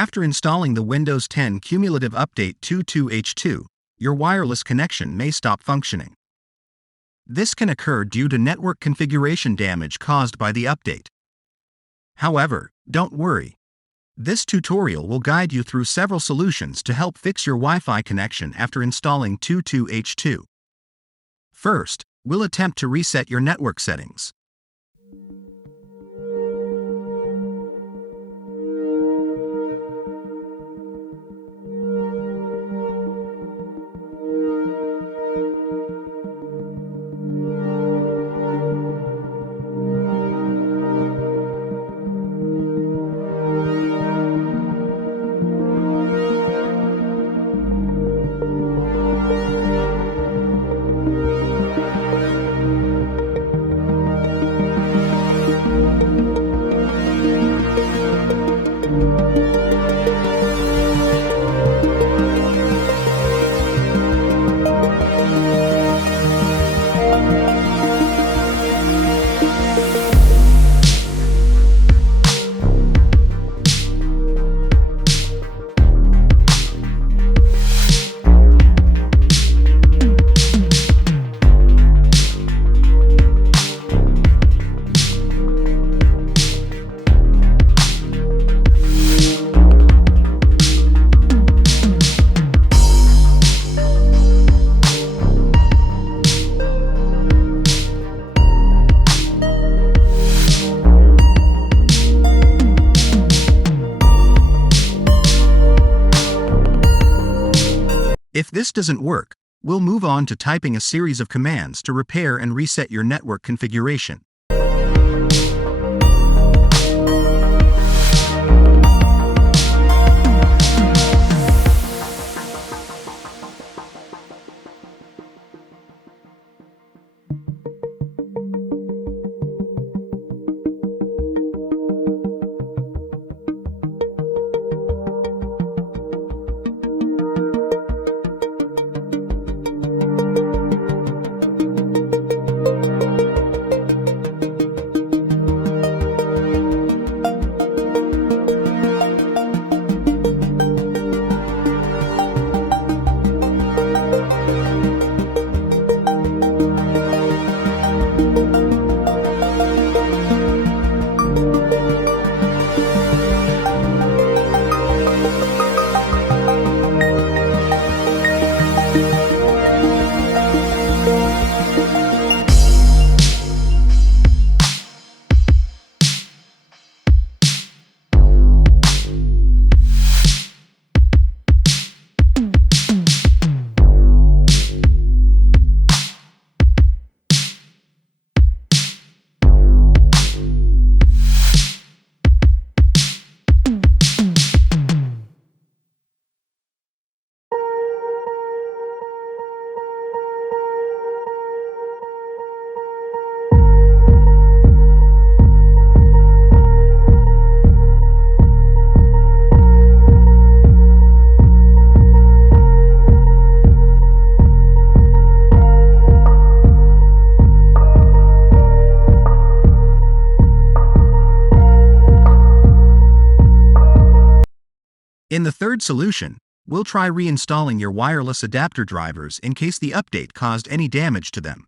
After installing the Windows 10 Cumulative Update 22H2, your wireless connection may stop functioning. This can occur due to network configuration damage caused by the update. However, don't worry. This tutorial will guide you through several solutions to help fix your Wi-Fi connection after installing 22H2. First, we'll attempt to reset your network settings. If this doesn't work, we'll move on to typing a series of commands to repair and reset your network configuration. In the third solution, we'll try reinstalling your wireless adapter drivers in case the update caused any damage to them.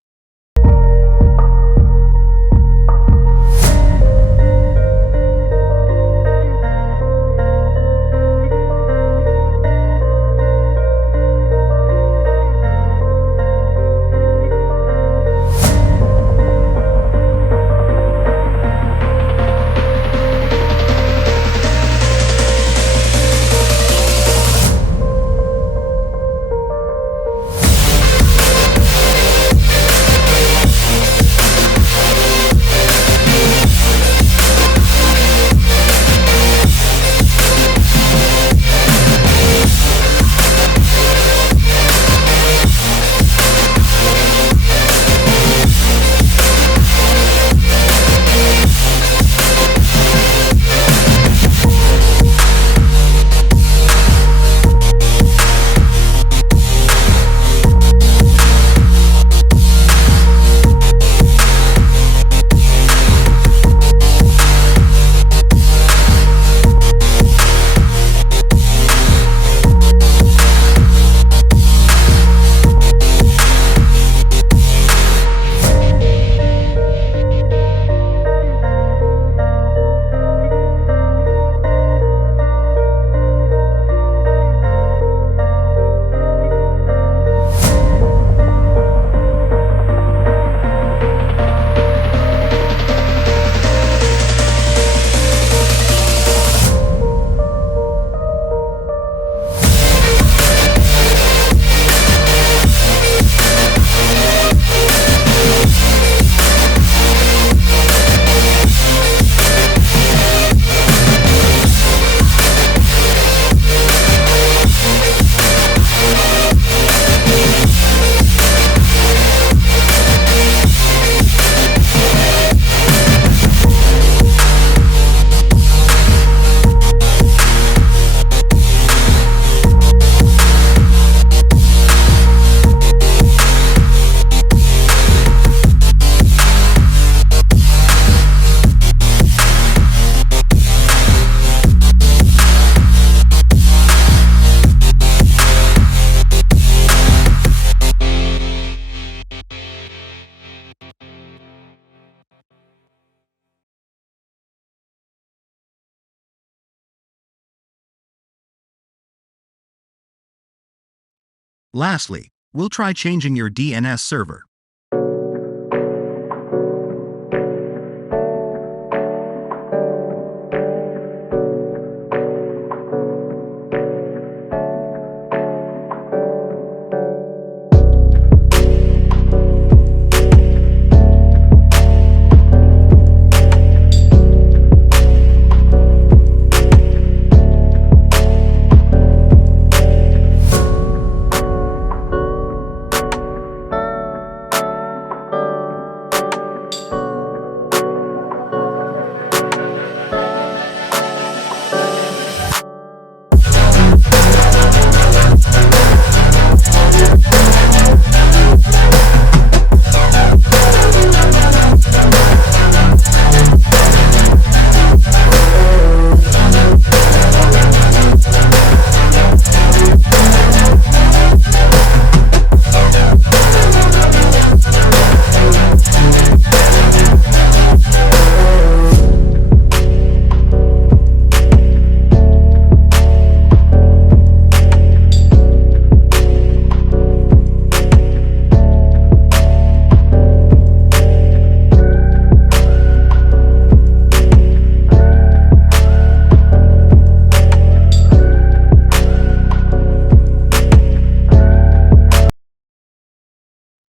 Lastly, we'll try changing your DNS server.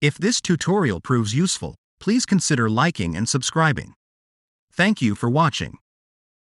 If this tutorial proves useful, please consider liking and subscribing. Thank you for watching.